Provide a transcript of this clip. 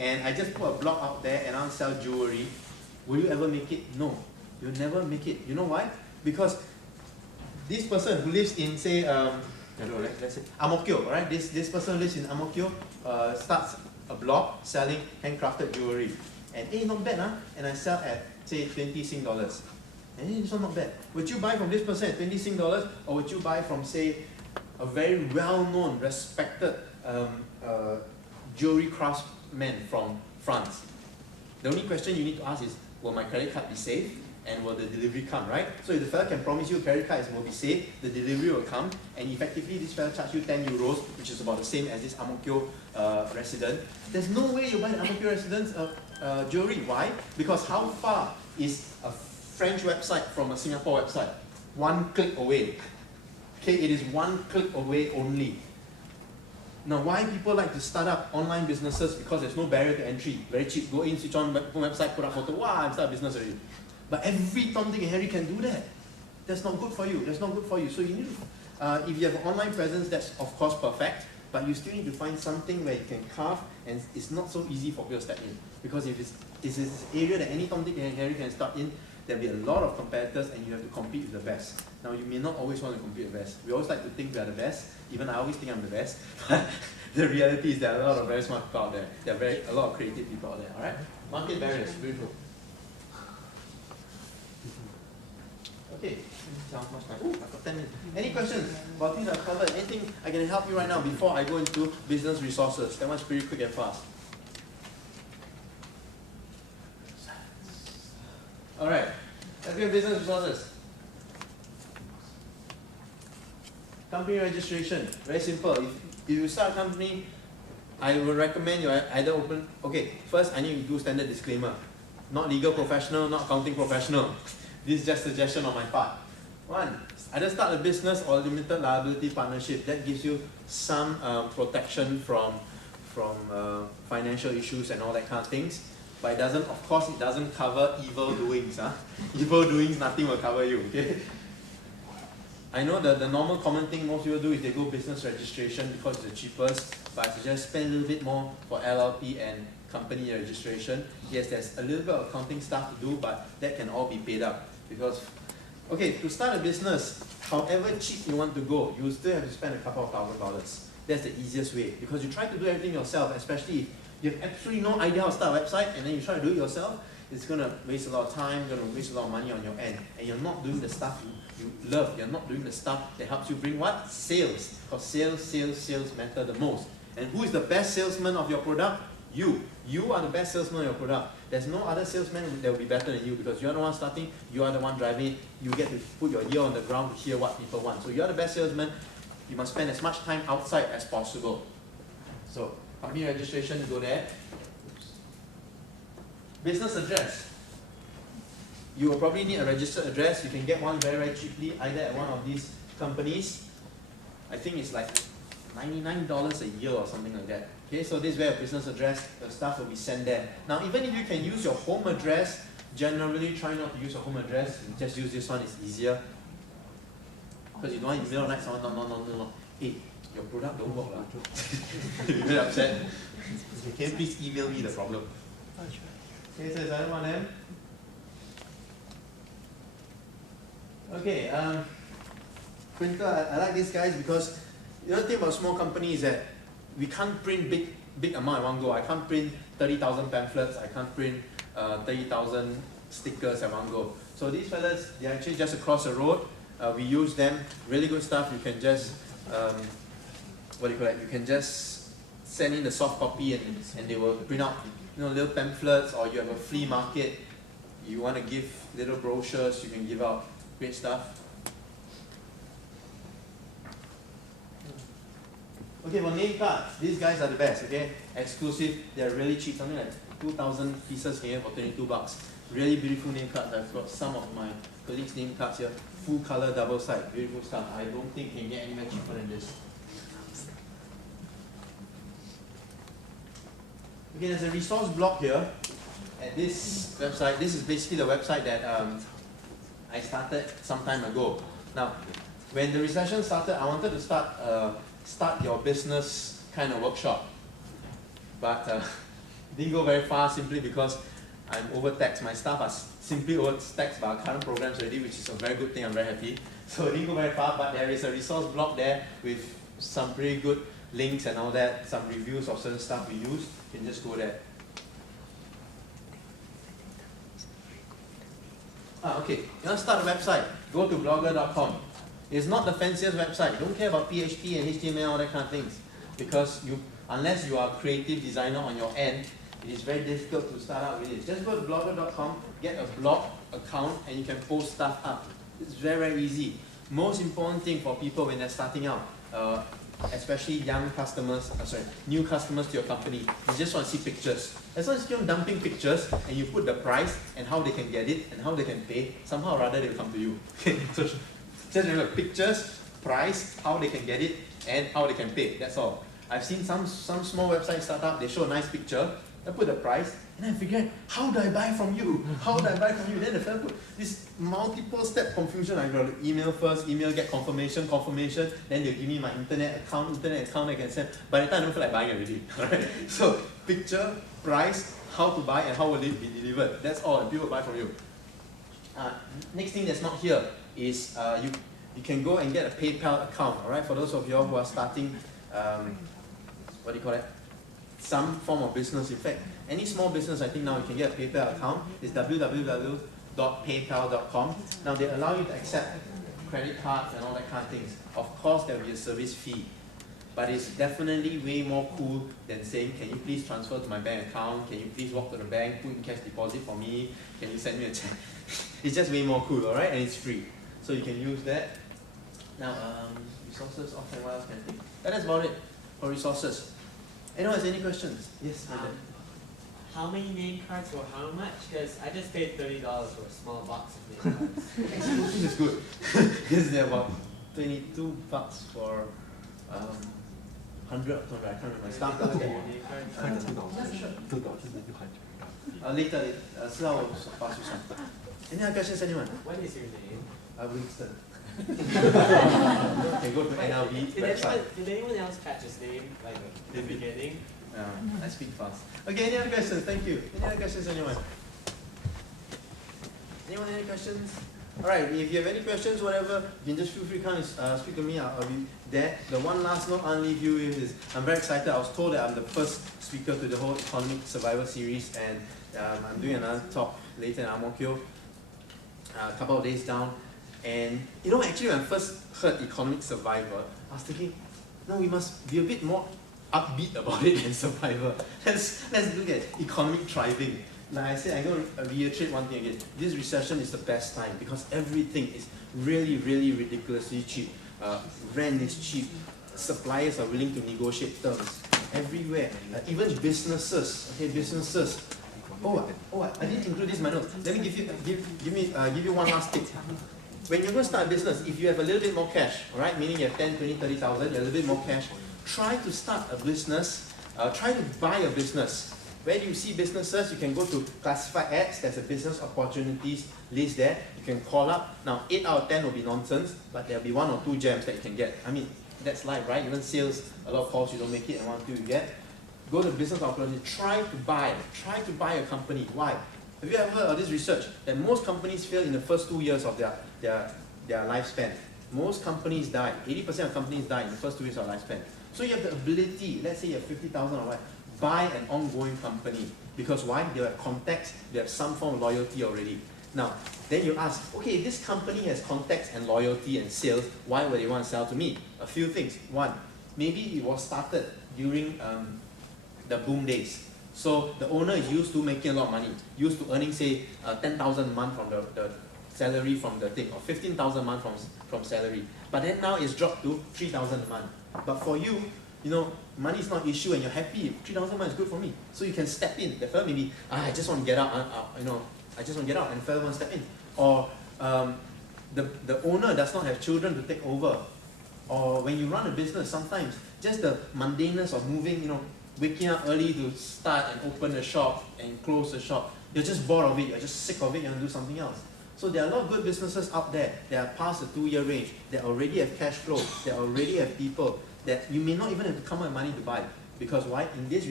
and I just put a blog out there and I'll sell jewelry, will you ever make it? No, you'll never make it. You know why? Because this person who lives in, say, let's say Ang Mo Kio, right? This person lives in Ang Mo Kio, starts a blog selling handcrafted jewelry, and hey, not bad, huh? And I sell at say 20 Sing dollars. And hey, this one not bad. Would you buy from this person at 20 Sing dollars, or would you buy from, say, a very well-known, respected jewelry craftsman from France? The only question you need to ask is, will my credit card be safe? And will the delivery come, right? So if the fella can promise you a credit card will be safe, the delivery will come, and effectively this fella charge you 10 euros, which is about the same as this Ang Mo Kio resident. There's no way you buy the Ang Mo Kio resident's jewelry. Why? Because how far is a French website from a Singapore website? One click away. Okay, it is one click away only. Now, why people like to start up online businesses? Because there's no barrier to entry. Very cheap. Go in, switch on website, put up photo. Wow, I'm starting a business already. But every Tom, Dick and Harry can do that. That's not good for you. That's not good for you. So you need to, if you have an online presence, that's of course perfect. But you still need to find something where you can carve, and it's not so easy for people to step in. Because if it's this area that any Tom, Dick and Harry can start in, there'll be a lot of competitors, and you have to compete with the best. Now, you may not always want to compete with the best. We always like to think we are the best. Even I always think I'm the best. The reality is there are a lot of very smart people out there. There are a lot of creative people out there. All right? Market barriers, beautiful. Okay. Ooh, I've got 10 minutes. Any questions about things I've covered? Anything I can help you right now before I go into business resources? That one's pretty quick and fast. Alright, let's get business resources. Company registration, very simple. If you start a company, I would recommend you either open, okay, first I need to do standard disclaimer. Not legal professional, not accounting professional. This is just a suggestion on my part. One, either start a business or limited liability partnership. That gives you some protection from financial issues and all that kind of things. But it doesn't, of course, it doesn't cover evil doings. Huh? Evil doings, nothing will cover you. Okay? I know that the normal common thing most people do is they go business registration because it's the cheapest. But I suggest spend a little bit more for LLP and company registration. Yes, there's a little bit of accounting stuff to do, but that can all be paid up. Because, okay, to start a business, however cheap you want to go, you still have to spend a couple of $1,000s. That's the easiest way. Because you try to do everything yourself, especially if you have absolutely no idea how to start a website, and then you try to do it yourself, it's going to waste a lot of time, going to waste a lot of money on your end. And you're not doing the stuff you love. You're not doing the stuff that helps you bring what? Sales. Because sales matter the most. And who is the best salesman of your product? You. You are the best salesman of your product. There's no other salesman that will be better than you, because you're the one starting, you are the one driving it. You get to put your ear on the ground to hear what people want. So you're the best salesman. You must spend as much time outside as possible. So, company registration, go there. Business address. You will probably need a registered address. You can get one very, very cheaply, either at one of these companies. I think it's like $99 a year or something like that. Okay, so this is where your business address, the stuff will be sent there. Now, even if you can use your home address, generally try not to use your home address. Just use this one, it's easier. Because you don't want in the middle of the night someone, no. Hey, your product don't work. You're very upset. Can you please email me the problem? Okay, so is that one then? Okay, printer, I like these guys because the other thing about small companies is that we can't print big amount at one go. I can't print 30,000 pamphlets, I can't print 30,000 stickers at one go. So these fellas, they're actually just across the road. We use them, really good stuff. You can just, you can just send in the soft copy and they will print out little pamphlets, or you have a flea market, you want to give little brochures, you can give out great stuff. Okay, for name cards, these guys are the best, okay? Exclusive, they're really cheap, something like 2,000 pieces here for $22. Really beautiful name cards. I've got some of my colleagues' name cards here. Full color, double side, beautiful stuff. I don't think you can get anywhere cheaper than this. Okay, there's a resource block here at this website. This is basically the website that I started some time ago. Now, when the recession started, I wanted to start your business kind of workshop. But didn't go very far simply because I'm overtaxed. My staff are simply overtaxed by our current programs already, which is a very good thing. I'm very happy. So it didn't go very far, but there is a resource block there with some pretty good links and all that, some reviews of certain stuff we use. You can just go there. Okay, you want to start a website, go to blogger.com. It's not the fanciest website. Don't care about PHP and HTML, all that kind of things. Because unless you are a creative designer on your end, it is very difficult to start out with it. Just go to blogger.com, get a blog account, and you can post stuff up. It's very, very easy. Most important thing for people when they're starting out, especially young customers, new customers to your company, you just want to see pictures. As long as you keep on dumping pictures and you put the price and how they can get it and how they can pay, somehow or other they'll come to you. So just remember, pictures, price, how they can get it, and how they can pay. That's all. I've seen some small websites start up, they show a nice picture, I put the price, and then I figure, how do I buy from you? How do I buy from you? Then the fellow put this multiple step confusion. I got to email first, email, get confirmation, then they'll give me my internet account I can send. By the time I don't feel like buying already. Alright? So picture, price, how to buy, and how will it be delivered. That's all, and people buy from you. Next thing that's not here is you can go and get a PayPal account. Alright, for those of you who are starting what do you call it? Some form of business. In fact, any small business, I think now you can get a PayPal account. It's www.paypal.com. Now they allow you to accept credit cards and all that kind of things. Of course, there will be a service fee, but it's definitely way more cool than saying, can you please transfer to my bank account? Can you please walk to the bank, put in cash deposit for me? Can you send me a check? It's just way more cool, alright? And it's free. So you can use that. Now, resources, offline, what else can I think? That's about it for resources. Anyone has any questions? Yes, how many name cards for how much? Because I just paid $30 for a small box of name cards. Execution is good. Because they're about $22 for 100 or 200. I can't remember. My staff does that. Later, I'll pass you some. Any other questions, anyone? What is your name? Winston. Can go to NLB website. Did anyone else catch his name like in the beginning? I speak fast. Okay, any other questions? Thank you. Any other questions, anyone? Anyone, any questions? Alright, if you have any questions, whatever, you can just feel free to come and speak to me. I'll be there. The one last note I'll leave you with is I'm very excited. I was told that I'm the first speaker to the whole Economic Survival series, and I'm doing another talk later in Ang Mo Kio, a couple of days down. And you know, actually, when I first heard Economic Survivor, I was thinking, no, we must be a bit more upbeat about it than survivor. Let's look at economic thriving. Like I said, I'm going to reiterate one thing again. This recession is the best time because everything is really, really ridiculously cheap. Rent is cheap. Suppliers are willing to negotiate terms everywhere. Even businesses. Okay, businesses. I didn't include this in my notes. Let me give you one last tip. When you're going to start a business, if you have a little bit more cash, all right, meaning you have 10, 20, 30,000, you have a little bit more cash, try to start a business, try to buy a business. Where do you see businesses? You can go to classified ads, there's a business opportunities list there. You can call up. Now, 8 out of 10 will be nonsense, but there'll be 1 or 2 gems that you can get. I mean, that's life, right? Even sales, a lot of calls you don't make it and 1 or 2 you get. Go to business opportunity, try to buy a company. Why? Have you ever heard of this research that most companies fail in the first 2 years of their lifespan? Most companies die. 80% of companies die in the first 2 years of lifespan. So you have the ability, let's say you have 50,000 or what, buy an ongoing company. Because why? They have contacts, they have some form of loyalty already. Now, then you ask, okay, if this company has contacts and loyalty and sales, why would they want to sell to me? A few things. One, maybe it was started during the boom days. So the owner is used to making a lot of money, used to earning, say, 10,000 a month from the salary from the thing, or 15,000 a month from salary. But then now it's dropped to 3,000 a month. But for you, you know, money is not an issue and you're happy. 3,000 a month is good for me. So you can step in. The fellow maybe, I just want to get out, I just want to get out, and the fellow wants to step in. Or the owner does not have children to take over. Or when you run a business, sometimes just the mundaneness of moving, waking up early to start and open the shop and close the shop, you're just bored of it, you're just sick of it, you want to do something else. So there are a lot of good businesses out there that are past the 2-year range, that already have cash flow, that already have people, that you may not even have to come up with money to buy. Because why? In this